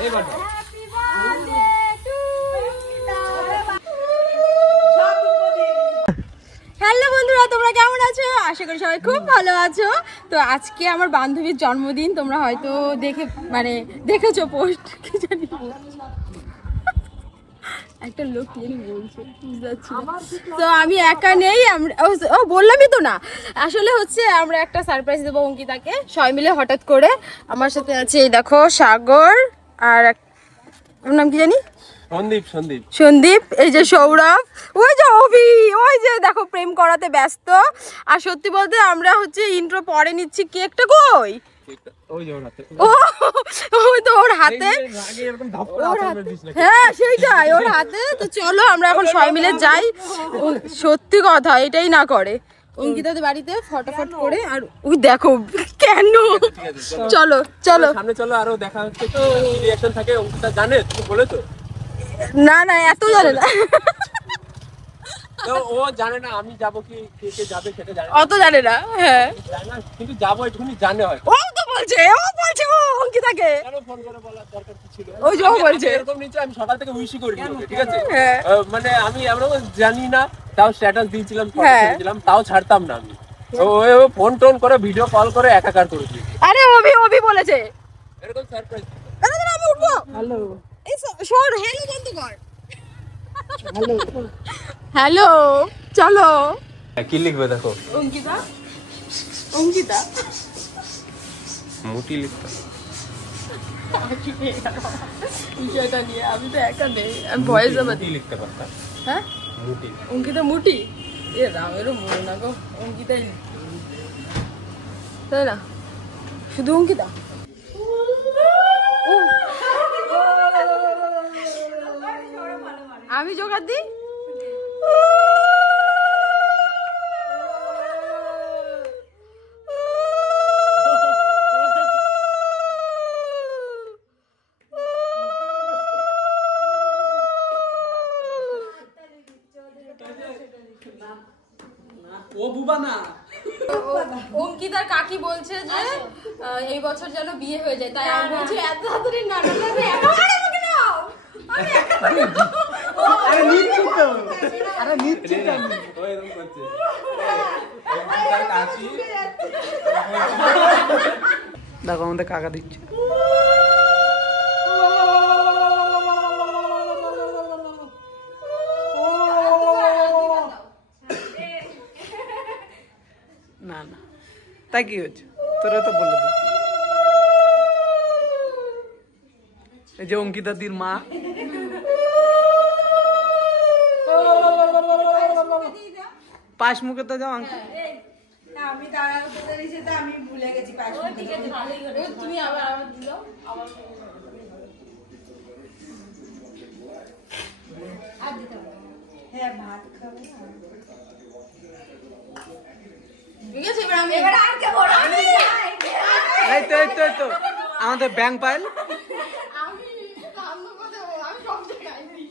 Hello বন্ধুরা, তোমরা কেমন আছো? আশা করি সবাই খুব ভালো আছো। তো আজকে আমার বান্ধবীর জন্মদিন, তোমরা হয়তো দেখেছো পোস্ট, কি জানি একটা লোক বলছে, তো আমি একা নেই, বললামই তো না। আসলে হচ্ছে আমরা একটা সারপ্রাইজ দেবো অঙ্কিতাকে, সবাই মিলে হঠাৎ করে। আমার সাথে আছে এই দেখো সাগর, আর ওর নাম কি জানি, সন্দীপ, এই যে সৌরভ, ওই যে অভি, ওই যে দেখো প্রেম করাতে ব্যস্ত। আর সত্যি বলতে আমরা হচ্ছে ইন্ট্রো পরে নিচ্ছি, কেকটা কই? ওর হাতে, হ্যাঁ সেইটাই ওর হাতে। তো চলো আমরা এখন সবাই মিলে যাই। সত্যি কথা, এটাই না করে অঙ্কিতাদের বাড়িতে ফটাফট করে। আর ওই দেখো কেন, চলো চলো সামনে চলো, আরো দেখা হচ্ছে। তো রিঅ্যাকশন থাকে অঙ্কিতা জানে, তুমি বলেছো? না এত জানে না, তো ও জানে না আমি যাব কি কে যাবে সেটা জানে, অত জানে না। হ্যাঁ কিন্তু যাবো এটুকুনি জানে। হয় ও তো বলছে ও অঙ্কিতাকে কেন ফোন করে বলার দরকার কি ছিল? ওই যে ও বলছে এরকম নিচে আমি সকাল থেকে উইশই করি ওকে, ঠিক আছে? মানে আমি আমরা জানি না, তাও স্ট্যাটাস দিয়েছিলাম, ফটো ছেড়েছিলাম, তাও ছাড়তাম না আমি। ও ফোন টোন করে ভিডিও কল করে একাকার করে দিয়েছে। আরে অভি বলেছে এরকম সারপ্রাইজ। দাদা আমি উঠবো। হ্যালো এই শোন, হ্যালো বন্ধ কর। হ্যালো চলো। কি লিখবে দেখো? অঙ্কিতা মুটি লিখতে বিষয়টা নিয়ে। আমি তো একা নেই, আমি ভয়েস ওভার লিখতে পারতাম। হ্যাঁ মুটি, অঙ্কিতা মুটি, এ রামেরও মনে না গো, অঙ্কিতাই তাই না, শুধু অঙ্কিতা। আমি জোগাড় দিই। অঙ্কিতার কাকি বলছে যে এই বছর যেন বিয়ে হয়ে যায়, তাই আমি বলছি এত তাড়াতাড়ি না দেখো আমাদের কাকা দিচ্ছে। না তাই কি হচ্ছে, তোরা তো বলে দিচ্ছি। এই যে অঙ্কিতা দির মা, পাশ মুখে তো যাও আঙ্কেল। আমি দাঁড়ানো তো আমি ভুলে গেছি পাশ মুখে। তুমি আবার দিলো আর দিতে হবে। হ্যাঁ ভাত খাবে না, ঠিক আছে? এবার আর কে বড়? এই তো আমাদের ব্যাংক পাইল। আমি কান্দ করে আমি সব জায়গায় আইছি।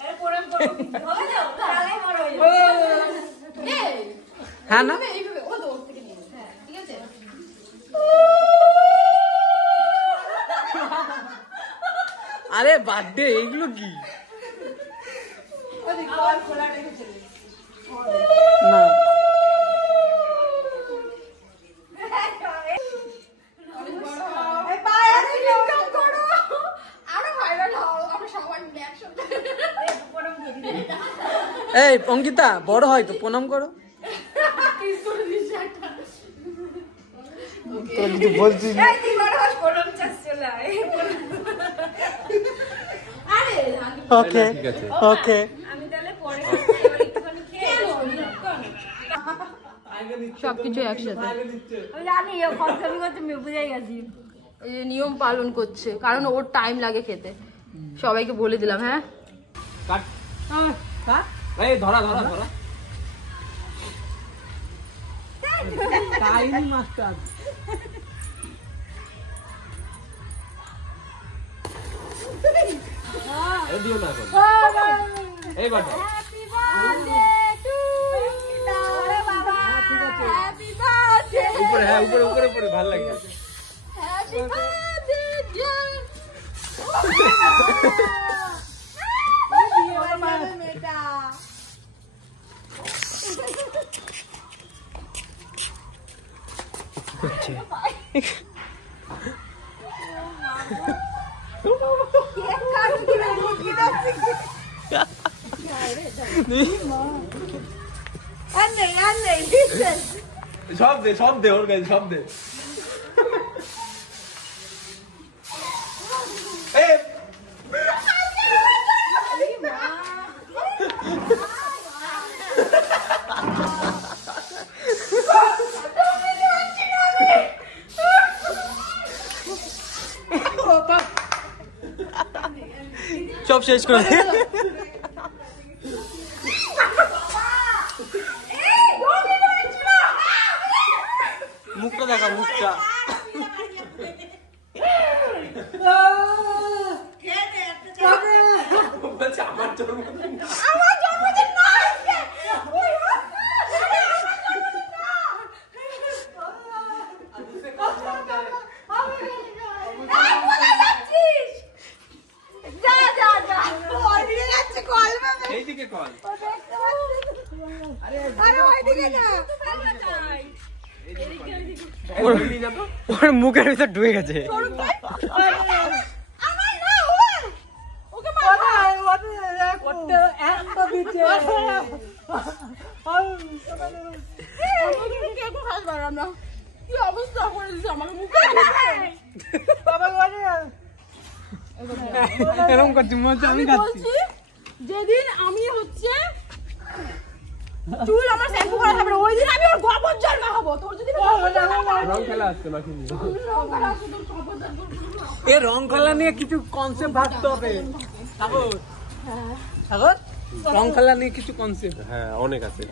আরে কোরআন পড়ো হয়ে যাও, তাহলে বড় হয়ে যাবে। এই হ্যাঁ না এইভাবে ও দৌড় থেকে নিয়ে, হ্যাঁ ঠিক আছে। আরে বার্থডে এগুলো কি? ওই কল খোলা রেখেছে না এই অঙ্কিতা বড় হয় তো প্রণাম করো। বলছিস ওকে ওকে সবকিছু একসাথে নিয়ম পালন করছে, কারণ ওর টাইম লাগে খেতে। সবাইকে বলে দিলাম। হ্যাঁ ধরা মাস্টার দিও না এই বাটা উপরে, হ্যাঁ উপরে ভালো লাগে। সব দে ওর কাছে সব দে সব শেষ করে দে। মুখটা দেখা মুখটা এইদিকে কল ওর মুখের ভিতর ঢুকে গেছে। কি অবস্থা করে দিচ্ছে আমাকে মুখে এরকম করছি মনে হচ্ছে আমি খাচ্ছি। বলছি যেদিন আমি হচ্ছে চুল আমার শ্যাম্পু করা হবে ওই দিন আমি ওর গোবর জল মাখাবো। তোর যদি রং খেলা আসছে নাকি এ রং খেলা নিয়ে কিছু কনসেপ্ট ভাবতে হবে সাগর। সাগর রং খেলা নিয়ে কিছু কনসেপ্ট। হ্যাঁ অনেক আছে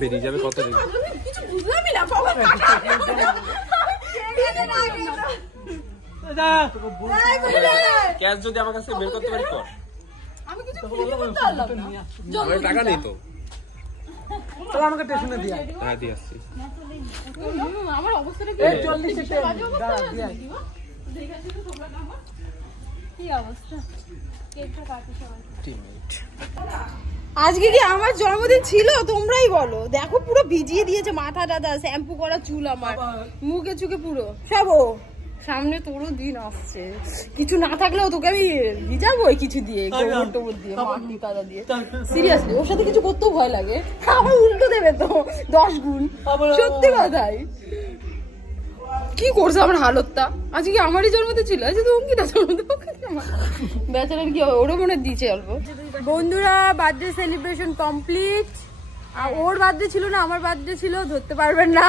বেরিয়ে যাবে কত দিন কিছু বুঝলামই না বাবা কাটা ক্যাশ যদি আমার কাছে বের করতে পারি কর আমি কিছু ফিল করতে পারলাম না। আমার টাকা নেই তো চলো আমাকে স্টেশনে দিয়া। হ্যাঁ দিয়ে আসছি আমার অবস্থাটা কি এই 40 সেকেন্ড দাঁড়া দিয়া। কি অবস্থা কেকটা কাটি সবাই আজকে কি আমার জন্মদিন ছিল তোমরাই বলো। দেখো পুরো ভিজিয়ে দিয়েছে মাথা টাথা শ্যাম্পু করা চুল আমার মুখে চুকে পুরো সব ও সামনে তোরও দিন আসছে কিছু না থাকলেও তোকে আমি ভিজাবো কিছু দিয়ে গোবর টোবর দিয়ে মাটি কাদা দিয়ে সিরিয়াসলি ওর সাথে কিছু করতেও ভয় লাগে আমার উল্টো দেবে তো 10 গুণ সত্যি কথাই কি করছে আমার হালতটা আজকে কি আমারই জন্মদিন ছিল আজকে তো অঙ্কিতা জন্মদিন বেচারার কি হবে ওরও মনে দিয়েছে অল্প বন্ধুরা বার্থডে সেলিব্রেশন কমপ্লিট আর ওর বার্থডে ছিল না আমার বার্থডে ছিল ধরতে পারবেন না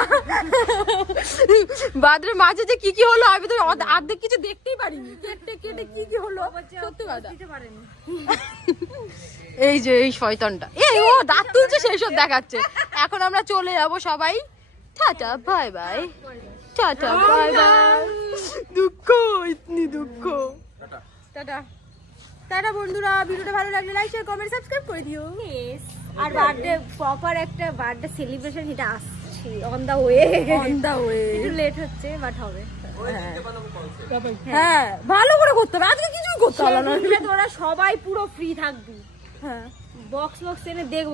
বার্থডের মাঝে যে কি কি হলো আমি তো অর্ধেক কিছু দেখতেই পারিনি কেটে কেটে কি কি হলো সত্যি কথা এই যে এই শয়তানটা এই ও দাঁত তুলছে সেই সব দেখাচ্ছে এখন আমরা চলে যাব সবাই tata bye bye tata bye bye দুঃখ ইতনি দুঃখ টাটা টাটা বন্ধুরা ভিডিওটা ভালো লাগলে লাইক শেয়ার কমেন্ট সাবস্ক্রাইব করে দিও আর বার্থডে প্রপার একটা বার্থডে সেলিব্রেশন এটা আসছে অন দা ওয়ে একটু লেট হচ্ছে বাট হবে হ্যাঁ ভালো করে করতে হবে আজকে কিছুই করতে হবে না তোরা সবাই পুরো ফ্রি থাকবি হ্যাঁ বক্স এনে দেখ